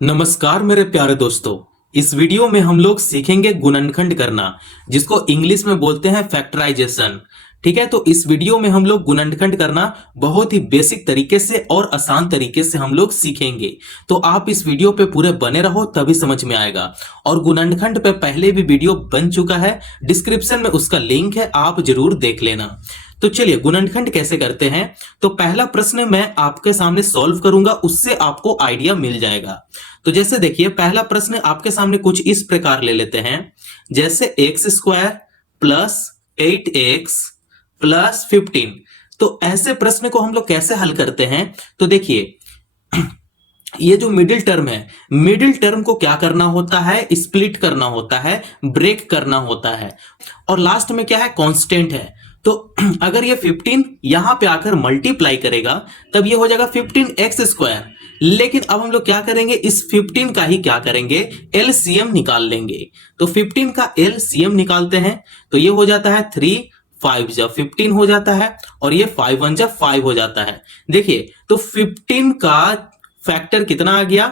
नमस्कार मेरे प्यारे दोस्तों। इस वीडियो में हम लोग सीखेंगे गुणनखंड करना, जिसको इंग्लिश में बोलते हैं फैक्टराइजेशन। ठीक है, तो इस वीडियो में हम लोग गुणनखंड करना बहुत ही बेसिक तरीके से और आसान तरीके से हम लोग सीखेंगे। तो आप इस वीडियो पे पूरे बने रहो, तभी समझ में आएगा। और गुणनखंड पे पहले भी वीडियो बन चुका है, डिस्क्रिप्शन में उसका लिंक है, आप जरूर देख लेना। तो चलिए गुणनखंड कैसे करते हैं। तो पहला प्रश्न मैं आपके सामने सॉल्व करूंगा, उससे आपको आइडिया मिल जाएगा। तो जैसे देखिए, पहला प्रश्न आपके सामने कुछ इस प्रकार ले लेते हैं, जैसे x square plus 8x plus 15। तो ऐसे प्रश्न को हम लोग कैसे हल करते हैं। तो देखिए, ये जो मिडिल टर्म है, मिडिल टर्म को क्या करना होता है, स्प्लिट करना होता है, ब्रेक करना होता है। और लास्ट में क्या है, कांस्टेंट है। तो अगर ये 15 यहां पे आकर मल्टीप्लाई करेगा, तब ये हो जाएगा 15x स्क्वायर। लेकिन अब हम लोग क्या करेंगे, इस 15 का ही क्या करेंगे, एलसीएम निकाल लेंगे। तो 15 का एलसीएम निकालते हैं, तो ये हो जाता है 3 5 जब 15 हो जाता है, और ये 5 1 जब 5 हो जाता है। देखिए, तो 15 का फैक्टर कितना आ गया,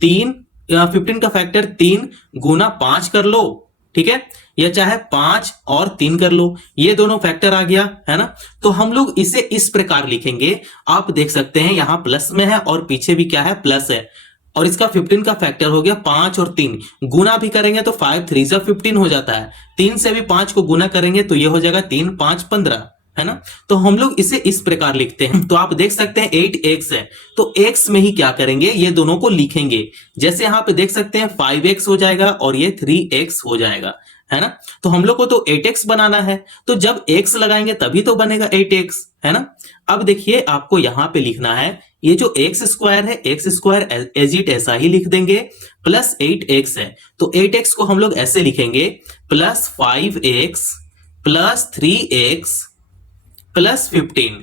3। 15 का फैक्टर 3 गुना 5 कर लो, ठीक है, या चाहे 5 और 3 कर लो, ये दोनों फैक्टर आ गया है ना। तो हम लोग इसे इस प्रकार लिखेंगे, आप देख सकते हैं यहां प्लस में है और पीछे भी क्या है, प्लस है। और इसका 15 का फैक्टर हो गया 5 और 3, गुना भी करेंगे तो 5 3 जा 15 हो जाता है। 3 से भी 5 को गुना करेंगे तो ये हो जाएगा 3 5 15, है ना। तो हम लोग इसे इस प्रकार लिखते हैं। तो आप देख सकते हैं 8x है, तो x में ही क्या करेंगे, ये दोनों को लिखेंगे। जैसे यहां पे देख सकते हैं 5x हो जाएगा और ये 3x हो जाएगा, है ना। तो हम लोग को तो 8x बनाना है, तो जब x लगाएंगे तभी तो बनेगा 8x, है ना। अब देखिए, आपको यहां पे लिखना है, ये जो एक्स स्क्वायर है, एक्स स्क्वायर एज इट ऐसा ही लिख देंगे, प्लस 8x है, तो 8x को हम लोग ऐसे लिखेंगे, plus 5x plus 3x plus 15।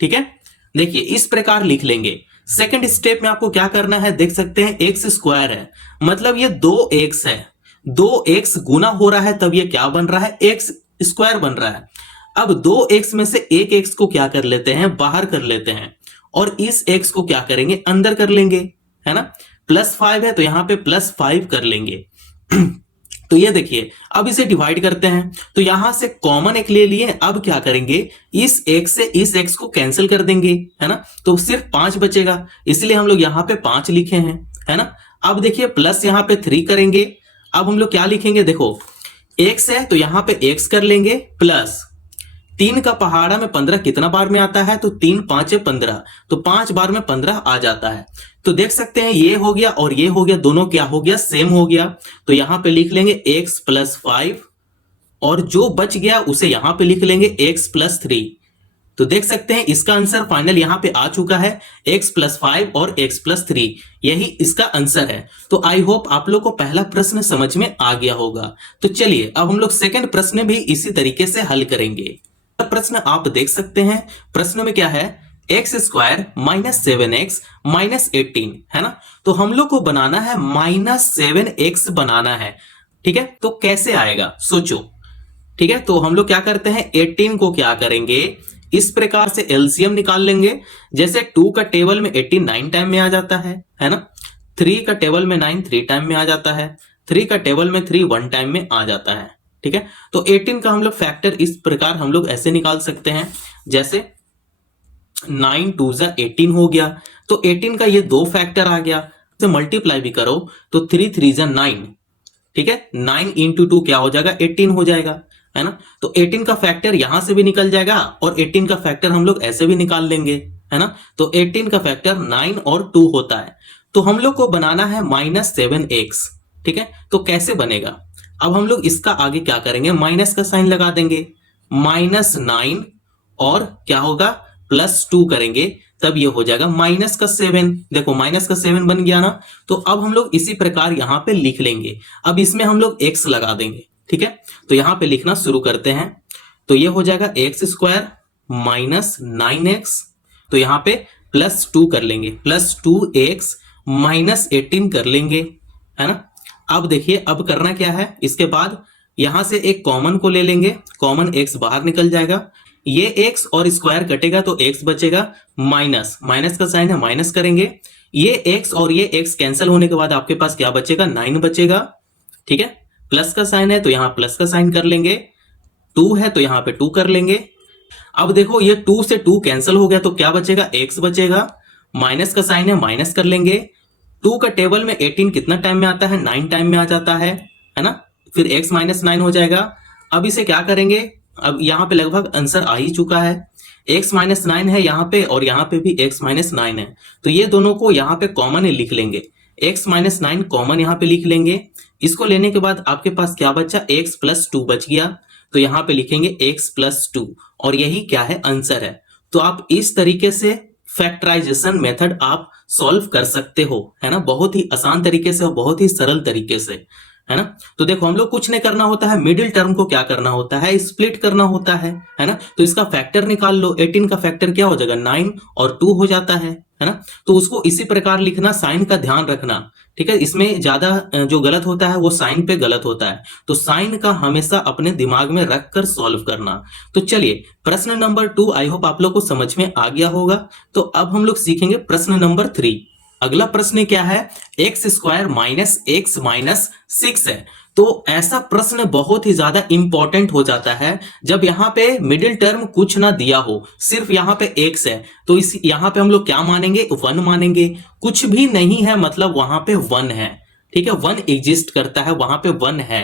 ठीक है, देखिए इस प्रकार लिख लेंगे। सेकंड स्टेप में आपको क्या करना है, देख सकते हैं एक्स स्क्वायर है, मतलब ये 2x है, 2x गुना हो रहा है, तब ये क्या बन रहा है, एक्स स्क्वायर बन रहा है। अब 2x में से एक x को क्या कर लेते हैं, बाहर कर लेते हैं, और इस x को क्या करेंगे, अंदर कर लेंगे, है ना। प्लस 5 है तो यहां पे प्लस 5 कर लेंगे। तो ये देखिए, अब इसे डिवाइड करते हैं, तो यहां से कॉमन एक ले लिए। अब क्या करेंगे, इस x से इस x को कैंसिल कर देंगे, है ना, तो सिर्फ 5 बचेगा, इसलिए हम लोग यहां पे 5 लिखे हैं, है ना। अब देखिए, प्लस यहां पे 3 करेंगे। अब हम लोग क्या लिखेंगे, देखो x है तो यहां पे x कर लेंगे, प्लस 3 का पहाड़ा में 15 कितना बार में आता है, तो 3 5 15, तो 5 बार में 15 आ जाता है। तो देख सकते हैं ये हो गया और ये हो गया, दोनों क्या हो गया, सेम हो गया। तो यहां पे लिख लेंगे x प्लस 5, और जो बच गया उसे यहां पे लिख लेंगे x प्लस 3। तो देख सकते हैं इसका आंसर फाइनल यहां पे आ चुका है, x प्लस 5 और x प्लस 3, यही इसका आंसर है। तो आई होप आप लोग को पहला प्रश्न समझ में आ गया होगा। तो चलिए अब हम लोग सेकंड प्रश्न भी इसी तरीके से हल करेंगे। प्रश्न आप देख सकते हैं, प्रश्न में क्या है, x square minus 7x minus 18, है ना। तो हम लोग को बनाना है माइनस 7x बनाना है, ठीक है। तो कैसे आएगा सोचो, ठीक है। तो हम लोग क्या करते हैं, 18 को क्या करेंगे, इस प्रकार से एलसीएम निकाल लेंगे। जैसे 2 का टेबल में 18 9 टाइम में आ जाता है ना। 3 का टेबल में 9 3 टाइम में आ जाता है। 3 का टेबल में 3 1 टाइम में आ जाता है, ठीक है। तो 18 का हम लोग फैक्टर इस प्रकार हम लोग ऐसे निकाल सकते हैं, जैसे 9 2 18 हो गया, तो 18 का ये 2 फैक्टर आ गया, तो मल्टीप्लाई भी करो तो 3 3 9, ठीक है। 9 इंटू 2 क्या हो जाएगा, 18 हो जाएगा, है ना। तो 18 का फैक्टर यहां से भी निकल जाएगा, और 18 का फैक्टर हम लोग ऐसे भी निकाल लेंगे, है ना। तो 18 का फैक्टर 9 और 2 होता है। तो हम लोग को बनाना है माइनस 7x, ठीक है। तो कैसे बनेगा, अब हम लोग इसका आगे क्या करेंगे, माइनस का साइन लगा देंगे, माइनस 9 और क्या होगा, प्लस 2 करेंगे, तब ये हो जाएगा माइनस का 7। देखो माइनस का 7 बन गया ना। तो अब हम लोग इसी प्रकार यहां पे लिख लेंगे। अब इसमें हम लोग x लगा देंगे, ठीक है। तो यहां पे लिखना शुरू करते हैं, तो ये हो जाएगा एक्स स्क्वायर माइनस 9x, तो यहां पे प्लस 2 कर लेंगे, प्लस 2x माइनस 18 कर लेंगे, है ना। अब देखिए, अब करना क्या है, इसके बाद यहां से एक कॉमन को ले लेंगे, कॉमन x बाहर निकल जाएगा, ये x और स्क्वायर कटेगा तो x बचेगा, माइनस माइनस का साइन है, माइनस करेंगे, ये x और ये x कैंसिल होने के बाद आपके पास क्या बचेगा, 9 बचेगा। ठीक है, प्लस का साइन है तो यहां प्लस का साइन कर लेंगे, 2 है तो यहां पे 2 कर लेंगे। अब देखो ये 2 से 2 कैंसिल हो गया तो क्या बचेगा, x बचेगा। माइनस का साइन है, माइनस कर लेंगे। 2 का टेबल में 18 कितना टाइम में आता है, 9 टाइम में आ जाता है ना। फिर x माइनस 9 हो जाएगा। अब इसे क्या करेंगे, अब यहाँ पे लगभग आंसर आ ही चुका है। x माइनस 9 है यहाँ पे और यहाँ पे भी x माइनस 9 है, तो ये दोनों को यहाँ पे कॉमन लिख लेंगे। x माइनस 9 कॉमन यहाँ पे लिख लेंगे। इसको लेने के बाद आपके पास क्या बचा, x प्लस 2 बच गया, तो यहाँ पे लिखेंगे x प्लस 2 और यही क्या है, आंसर है। तो आप इस तरीके से फैक्टराइजेशन मेथड आप सॉल्व कर सकते हो, है ना, बहुत ही आसान तरीके से और बहुत ही सरल तरीके से, है ना। तो देखो हम लोग कुछ नहीं करना होता है, मिडिल टर्म को क्या करना होता है, स्प्लिट करना होता है ना। तो इसका फैक्टर निकाल लो, 18 का फैक्टर क्या हो जाएगा, 9 और 2 हो जाता है ना। तो उसको इसी प्रकार लिखना, साइन का ध्यान रखना। ठीक है, इसमें ज्यादा जो गलत होता है वो साइन पे गलत होता है, तो साइन का हमेशा अपने दिमाग में रख कर सॉल्व करना। तो चलिए प्रश्न नंबर 2 आई होप आप लोग को समझ में आ गया होगा। तो अब हम लोग सीखेंगे प्रश्न नंबर 3। अगला प्रश्न क्या है, x square minus x minus 6 है। तो ऐसा प्रश्न बहुत ही ज्यादा इंपॉर्टेंट हो जाता है जब यहाँ पे मिडिल टर्म कुछ ना दिया हो, सिर्फ यहाँ पे एक्स है, तो इस यहाँ पे हम लोग क्या मानेंगे, 1 मानेंगे। कुछ भी नहीं है मतलब वहां पे 1 है। ठीक है, 1 एग्जिस्ट करता है, वहां पे 1 है।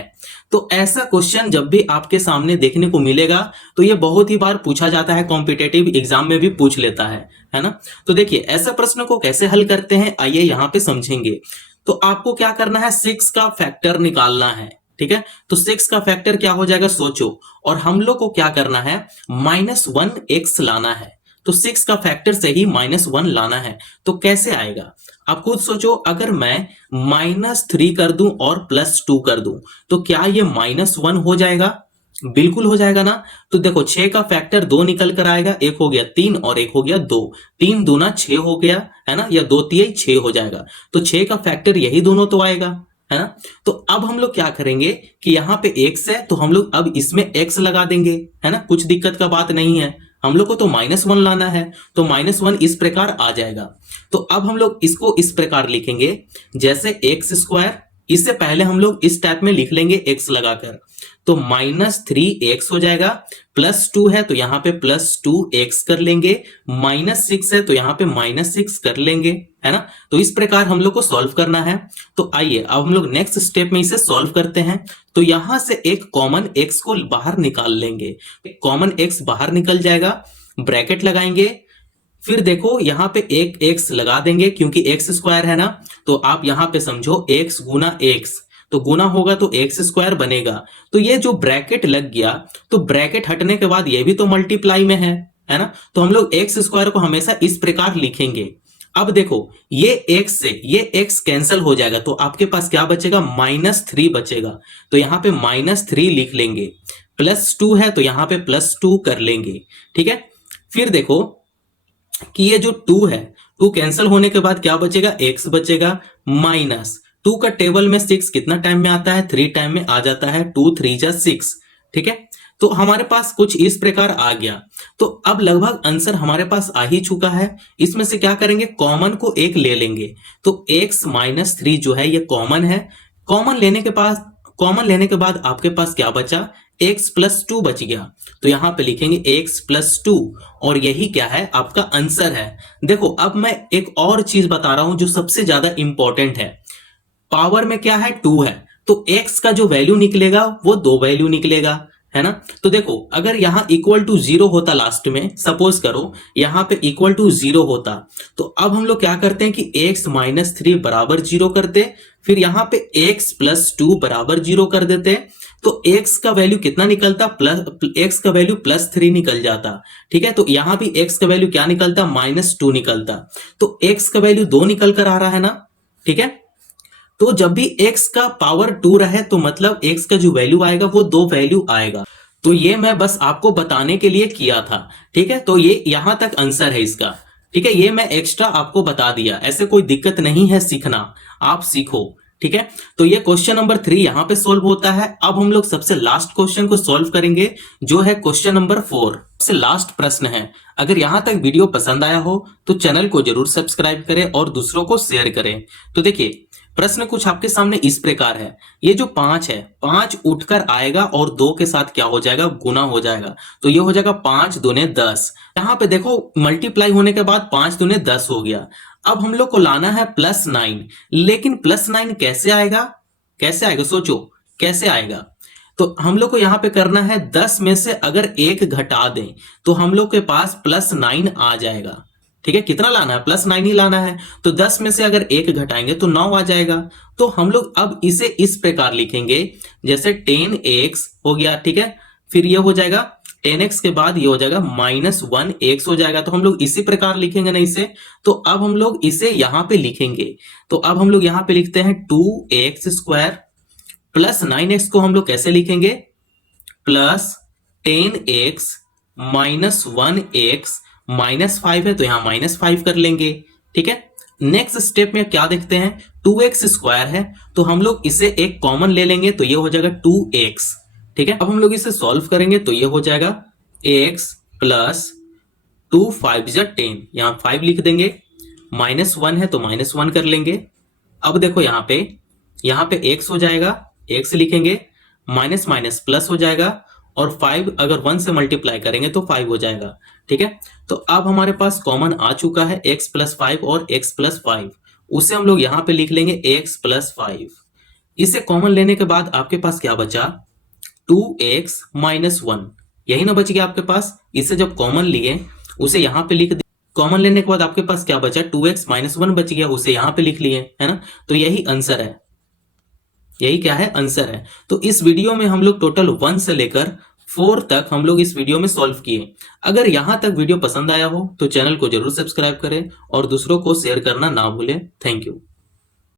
तो ऐसा क्वेश्चन जब भी आपके सामने देखने को मिलेगा तो ये बहुत ही बार पूछा जाता है, कॉम्पिटेटिव एग्जाम में भी पूछ लेता है ना। तो देखिए ऐसा प्रश्न को कैसे हल करते हैं, आइए यहाँ पे समझेंगे। तो आपको क्या करना है, 6 का फैक्टर निकालना है। ठीक है, तो 6 का फैक्टर क्या हो जाएगा सोचो, और हम लोग को क्या करना है, -1x लाना है। तो 6 का फैक्टर से ही -1 लाना है, तो कैसे आएगा आप खुद सोचो। अगर मैं -3 कर दूं और +2 कर दूं तो क्या ये -1 हो जाएगा, बिल्कुल हो जाएगा ना। तो देखो 6 का फैक्टर 2 निकल कर आएगा, एक हो गया 3 और एक हो गया 2, 3 दूना 6 हो गया, है ना, या 2 तिहाई 6 हो जाएगा। तो 6 का फैक्टर यही दोनों तो आएगा, है ना। तो अब हम लोग क्या करेंगे कि यहाँ पे x है तो हम लोग अब इसमें x लगा देंगे, है ना, कुछ दिक्कत का बात नहीं है। हम लोग को तो -1 लाना है, तो -1 इस प्रकार आ जाएगा। तो अब हम लोग इसको इस प्रकार लिखेंगे जैसे एक्स स्क्वायर, इससे पहले हम लोग इस टाइप में लिख लेंगे x लगाकर, तो -3x हो जाएगा। +2 है तो यहाँ पे +2x कर लेंगे, -6 है तो यहाँ पे -6 कर लेंगे, है ना। तो इस प्रकार हम लोग को सॉल्व करना है। तो आइए अब हम लोग नेक्स्ट स्टेप में इसे सॉल्व करते हैं। तो यहां से एक कॉमन x को बाहर निकाल लेंगे, कॉमन x बाहर निकल जाएगा, ब्रैकेट लगाएंगे। फिर देखो यहाँ पे एक x लगा देंगे क्योंकि x स्क्वायर है ना, तो आप यहाँ पे समझो x गुना x, तो गुना होगा तो एक्स स्क्वायर बनेगा। तो ये जो ब्रैकेट लग गया, तो ब्रैकेट हटने के बाद ये भी तो मल्टीप्लाई में है ना। तो हम लोग एक्स स्क्वायर को हमेशा इस प्रकार लिखेंगे। अब देखो ये x से ये x कैंसिल हो जाएगा, तो आपके पास क्या बचेगा, -3 बचेगा। तो यहाँ पे -3 लिख लेंगे। +2 है तो यहाँ पे +2 कर लेंगे। ठीक है, फिर देखो कि ये जो 2 है, 2 कैंसिल होने के बाद क्या बचेगा, x बचेगा, माइनस 2 का टेबल में 6 कितना टाइम में आता है, 3 टाइम में आ जाता है, 2 3 जा 6। ठीक है, तो हमारे पास कुछ इस प्रकार आ गया। तो अब लगभग आंसर हमारे पास आ ही चुका है। इसमें से क्या करेंगे, कॉमन को एक ले लेंगे। तो x -3 जो है ये कॉमन है। कॉमन लेने के बाद आपके पास क्या बचा, x +2 बच गया। तो यहां पे लिखेंगे x +2 और यही क्या है, आपका आंसर है। देखो अब मैं एक और चीज बता रहा हूं जो सबसे ज्यादा इंपॉर्टेंट है। पावर में क्या है, 2 है, तो x का जो वैल्यू निकलेगा वो 2 वैल्यू निकलेगा, है ना। तो देखो अगर यहाँ =0 होता, लास्ट में सपोज करो यहाँ पे =0 होता, तो अब हम लोग क्या करते हैं कि x -3 बराबर 0 करते, फिर यहाँ पे x +2 बराबर 0 कर देते। तो x का वैल्यू कितना निकलता, x का वैल्यू +3 निकल जाता। ठीक है, तो यहाँ भी x का वैल्यू क्या निकलता, -2 निकलता। तो x का वैल्यू 2 निकल कर आ रहा है ना। ठीक है, तो जब भी x का पावर 2 रहे तो मतलब x का जो वैल्यू आएगा वो 2 वैल्यू आएगा। तो ये मैं बस आपको बताने के लिए किया था। ठीक है, तो ये यहां तक आंसर है इसका। ठीक है, ये मैं एक्स्ट्रा आपको बता दिया, ऐसे कोई दिक्कत नहीं है सीखना, आप सीखो। ठीक है, तो ये क्वेश्चन नंबर 3 यहां पे सोल्व होता है। अब हम लोग सबसे लास्ट क्वेश्चन को सोल्व करेंगे, जो है क्वेश्चन नंबर 4। सबसे लास्ट प्रश्न है। अगर यहां तक वीडियो पसंद आया हो तो चैनल को जरूर सब्सक्राइब करें और दूसरों को शेयर करें। तो देखिए, प्रश्न कुछ आपके सामने इस प्रकार है। ये जो 5 है, 5 उठकर आएगा और 2 के साथ क्या हो जाएगा, गुना हो जाएगा। तो ये हो जाएगा 5 दूने 10। यहाँ पे देखो मल्टीप्लाई होने के बाद 5 दूने 10 हो गया। अब हम लोग को लाना है +9, लेकिन +9 कैसे आएगा, कैसे आएगा, सोचो कैसे आएगा। तो हम लोग को यहाँ पे करना है 10 में से अगर 1 घटा दें तो हम लोग के पास +9 आ जाएगा। ठीक है, कितना लाना है, +9 ही लाना है। तो 10 में से अगर 1 घटाएंगे तो 9 आ जाएगा। तो हम लोग अब इसे इस प्रकार लिखेंगे, जैसे 10x हो गया, ठीक है, फिर ये हो जाएगा 10x के बाद ये हो जाएगा -1x हो जाएगा। तो हम लोग इसी प्रकार लिखेंगे ना इसे। तो अब हम लोग इसे यहां पे लिखेंगे। तो अब हम लोग यहां पे लिखते हैं 2x² प्लस 9x को हम लोग कैसे लिखेंगे, +10x -1x -5 है तो यहां -5 कर लेंगे। ठीक है, नेक्स्ट स्टेप में क्या देखते हैं, 2x² है तो हम लोग इसे एक कॉमन ले लेंगे तो ये हो जाएगा 2x। ठीक है, अब हम लोग इसे सॉल्व करेंगे तो ये हो जाएगा x प्लस 2 5 10, यहां 5 लिख देंगे, -1 है तो -1 कर लेंगे। अब देखो यहाँ पे x हो जाएगा, x लिखेंगे, माइनस माइनस प्लस हो जाएगा और 5 अगर 1 से मल्टीप्लाई करेंगे तो 5 हो जाएगा। ठीक है, तो अब हमारे पास कॉमन आ चुका है x + 5 और x + 5, उसे हम लोग यहां पे लिख लेंगे x + 5। इसे कॉमन लेने के बाद आपके पास क्या बचा, 2x - 1, यही ना बच गया आपके पास। इसे जब कॉमन लिए उसे यहां पे लिख, कॉमन लेने के बाद आपके पास क्या बचा, 2x - 1 बच गया, उसे यहां पे लिख लिए, है ना। तो यही आंसर है, यही क्या है, आंसर है। तो इस वीडियो में हम लोग टोटल 1 से लेकर 4 तक हम लोग इस वीडियो में सॉल्व किए। अगर यहां तक वीडियो पसंद आया हो तो चैनल को जरूर सब्सक्राइब करें और दूसरों को शेयर करना ना भूलें। Thank you.